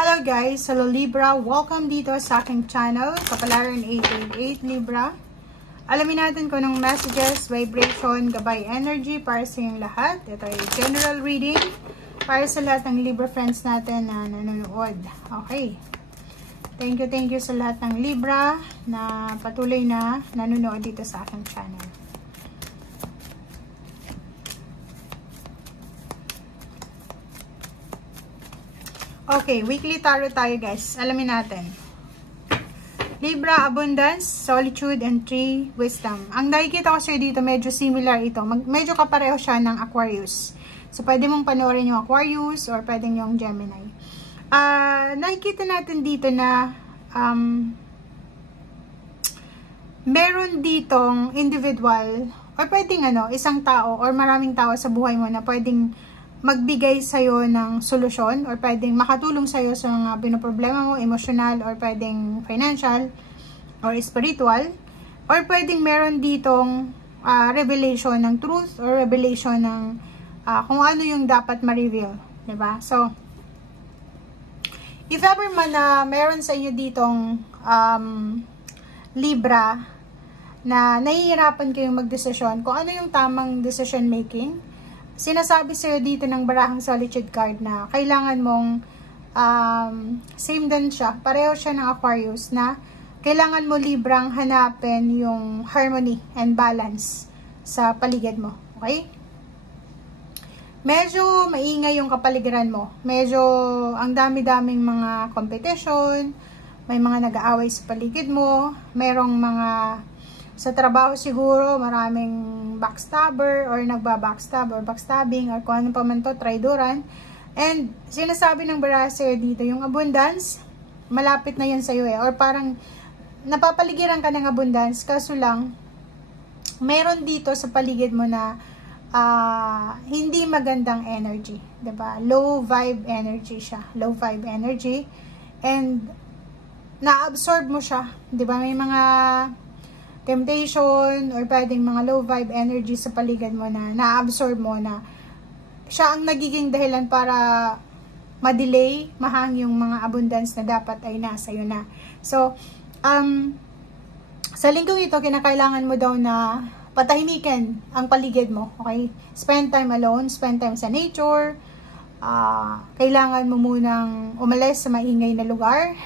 Hello guys! Hello Libra! Welcome dito sa aking channel, Kapalaran 888 Libra. Alamin natin kung anong messages, vibration, gabay energy para sa inyong lahat. Ito ay general reading para sa lahat ng Libra friends natin na nanonood. Okay. Thank you sa lahat ng Libra na patuloy na nanonood dito sa aking channel. Okay, weekly tarot tayo guys. Alamin natin. Libra, abundance, solitude, and tree, wisdom. Ang nakikita ko sa'yo dito, medyo similar ito. Medyo kapareho siya ng Aquarius. So, pwede mong panoorin yung Aquarius or pwedeng yung Gemini. Nakikita natin dito na meron ditong individual or pwedeng isang tao or maraming tao sa buhay mo na pwedeng magbigay sa'yo ng solusyon or pwedeng makatulong sa'yo sa mga pinoproblema mo, emotional or pwedeng financial or spiritual, or pwedeng meron ditong revelation ng truth or revelation ng kung ano yung dapat ma-reveal, diba? So, if ever man na meron sa inyo ditong Libra na nahihirapan kayong magdesisyon kung ano yung tamang decision making, sinasabi sa'yo dito ng Barahang Solitude card na kailangan mong same din siya, pareho siya ng Aquarius, na kailangan mo Librang hanapin yung harmony and balance sa paligid mo, okay? Medyo maingay yung kapaligiran mo, medyo ang dami-daming mga competition, may mga nag-aaway sa paligid mo, merong mga sa trabaho siguro, maraming backstabber or nagba-backstab or backstabbing or kung ano pa man to, traidoran. And sinasabi ng Barahang dito, yung abundance, malapit na yun sa'yo eh. Or parang napapaligiran ka ng abundance, kaso lang, meron dito sa paligid mo na hindi magandang energy. Diba? Low vibe energy siya. Low vibe energy. And na-absorb mo siya. Diba? May mga temptation or pwedeng mga low vibe energy sa paligid mo na na-absorb mo, na siya ang nagiging dahilan para ma-delay, mahang yung mga abundance na dapat ay nasa iyo na. So, sa linggong ito, kinakailangan mo daw na patahimikin ang paligid mo, okay? Spend time alone, spend time sa nature, kailangan mo munang umalis sa maingay na lugar.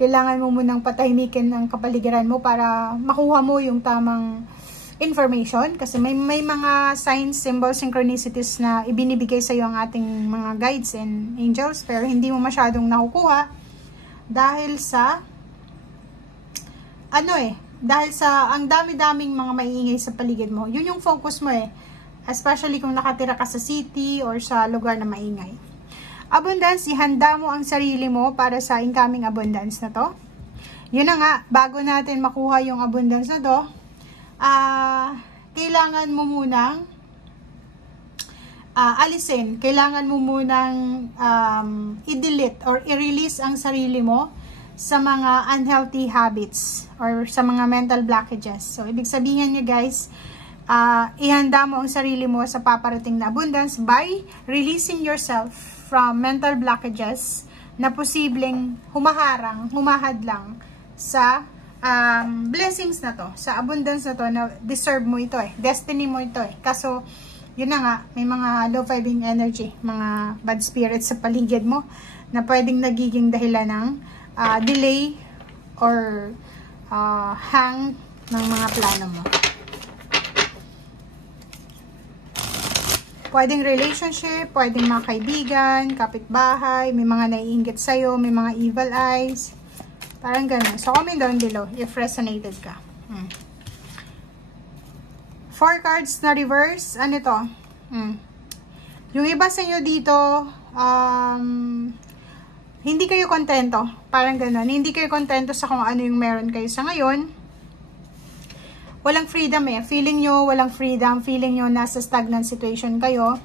Kailangan mo munang patahimikin ang kapaligiran mo para makuha mo yung tamang information. Kasi may mga signs, symbols, synchronicities na ibinibigay sa iyo ang ating mga guides and angels. Pero hindi mo masyadong nakukuha dahil sa dahil sa ang dami-daming mga maiingay sa paligid mo. Yun yung focus mo eh. Especially kung nakatira ka sa city or sa lugar na maingay. Abundance, ihanda mo ang sarili mo para sa incoming abundance na to. Yun na nga, bago natin makuha yung abundance na to, kailangan mo munang alisin. Kailangan mo munang i-delete or i-release ang sarili mo sa mga unhealthy habits or sa mga mental blockages. So, ibig sabihin nyo guys, ihanda mo ang sarili mo sa paparating na abundance by releasing yourself from mental blockages na posibleng humahadlang sa blessings na to, sa abundance na to, na deserve mo ito eh, destiny mo ito eh. Kaso, yun na nga, may mga low vibing energy, mga bad spirits sa paligid mo na pwedeng nagiging dahilan ng delay or hang ng mga plano mo. Pwedeng relationship, pwedeng mga kaibigan, kapitbahay, may mga naiinggit sa'yo, may mga evil eyes. Parang ganun. So, comment down below if resonated ka. 4 cards na reverse. Ano to? Yung iba sa inyo dito, hindi kayo kontento. Parang ganun. Hindi kayo kontento sa kung ano yung meron kayo sa ngayon. Walang freedom eh. Feeling nyo walang freedom. Feeling nyo nasa stagnant situation kayo.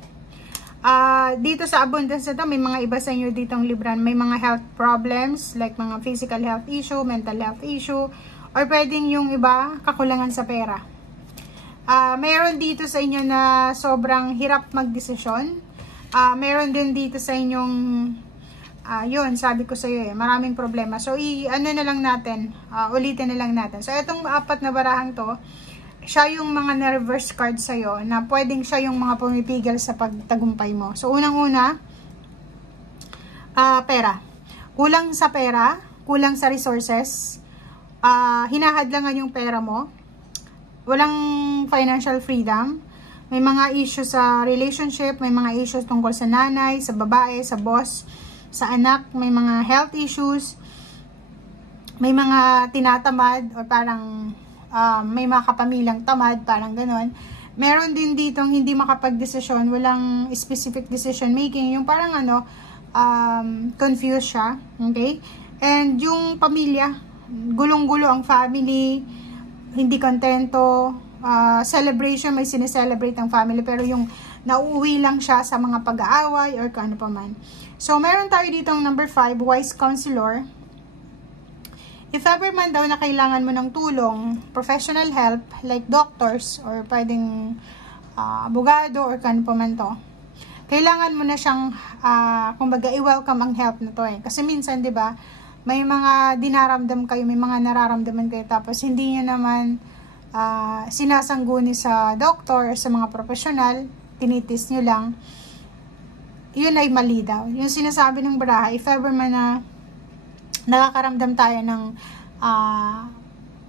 Dito sa abundance na to, may mga iba sa inyo ditong Libra, may mga health problems, like mga physical health issue, mental health issue, or pwedeng yung iba, kakulangan sa pera. Meron dito sa inyo na sobrang hirap magdesisyon. Meron din dito sa inyong Yun, sabi ko sa iyo maraming problema. So, ano na lang natin, ulitin na lang natin. So, itong 4 na barahang to, siya yung mga na-reverse card sa'yo na pwedeng siya yung mga pumipigil sa pagtagumpay mo. So, unang-una, pera. Kulang sa pera, kulang sa resources, hinahadlangan yung pera mo, walang financial freedom, may mga issues sa relationship, may mga issues tungkol sa nanay, sa babae, sa boss, sa anak, may mga health issues, may mga tinatamad, o parang may mga kapamilyang tamad, parang ganon. Meron din ditong hindi makapag-desisyon, walang specific decision making, yung parang confused siya, okay? And yung pamilya, gulong-gulo ang family, hindi kontento, celebration, may sineselebrate ang family, pero yung nauuwi lang siya sa mga pag-aaway or kano pa man. So, meron tayo ditong number 5, wise counselor. If ever man daw na kailangan mo ng tulong, professional help, like doctors, or pwedeng abogado, or kano pa man to, kailangan mo na siyang, kumbaga, i-welcome ang help na to eh. Kasi minsan, di ba, may mga dinaramdam kayo, may mga nararamdaman kayo, tapos hindi nyo naman sinasangguni sa doktor, sa mga profesional, tinitis nyo lang, yun ay mali daw. Yung sinasabi ng baraha, if ever man na nakakaramdam tayo ng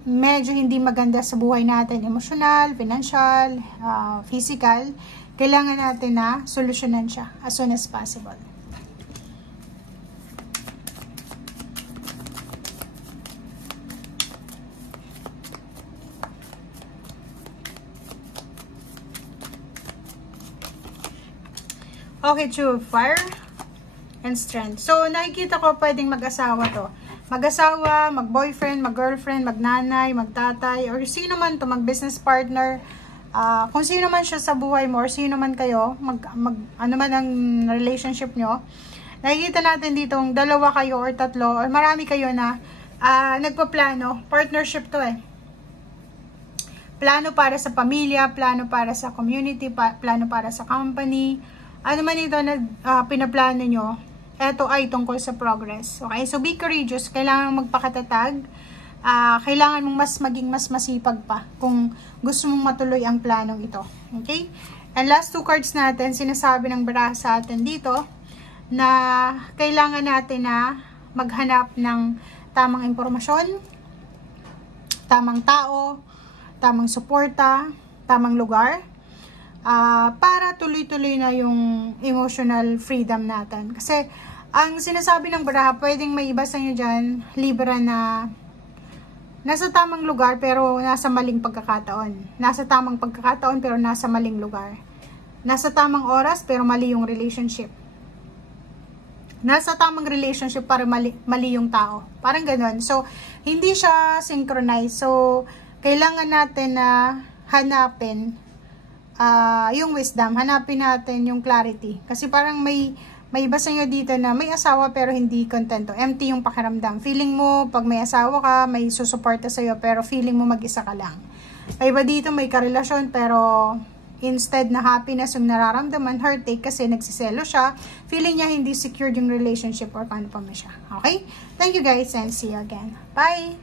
medyo hindi maganda sa buhay natin, emosyonal, financial, physical, kailangan natin na solusyonan siya as soon as possible. Okay, true. Fire and strength. So, nakikita ko pwedeng mag-asawa to. Mag-asawa, mag-boyfriend, mag-girlfriend, mag-nanay, mag-tatay, or sino man to, mag-business partner. Kung sino man siya sa buhay mo, or sino man kayo, ano man ang relationship nyo, nakikita natin ditong 2 kayo or 3, or marami kayo na nagpaplano. Partnership to eh. Plano para sa pamilya, plano para sa community, plano para sa company. Ano man ito na pinaplano nyo, ito ay tungkol sa progress. Okay? So, be courageous. Kailangan mong magpakatatag. Kailangan mong maging mas masipag pa kung gusto mong matuloy ang planong ito. Okay? And last 2 cards natin, sinasabi ng baraha sa atin dito na kailangan natin na maghanap ng tamang impormasyon, tamang tao, tamang suporta, tamang lugar, para tuloy-tuloy na yung emotional freedom natin. Kasi, ang sinasabi ng baraha, pwedeng may iba sa inyo dyan, Libra, na nasa tamang lugar pero nasa maling pagkakataon. Nasa tamang pagkakataon pero nasa maling lugar. Nasa tamang oras pero mali yung relationship. Nasa tamang relationship para mali yung tao. Parang ganun. So, hindi siya synchronized. So, kailangan natin na hanapin yung wisdom. Hanapin natin yung clarity. Kasi parang may iba sa inyo dito na may asawa pero hindi kontento. Empty yung pakiramdam. Feeling mo, pag may asawa ka, may susuporta sa'yo, pero feeling mo mag-isa ka lang. May iba dito, may karelasyon, pero instead na happiness yung nararamdaman, heartache kasi nagsiselo siya. Feeling niya hindi secured yung relationship or paano pa siya. Okay? Thank you guys and see you again. Bye!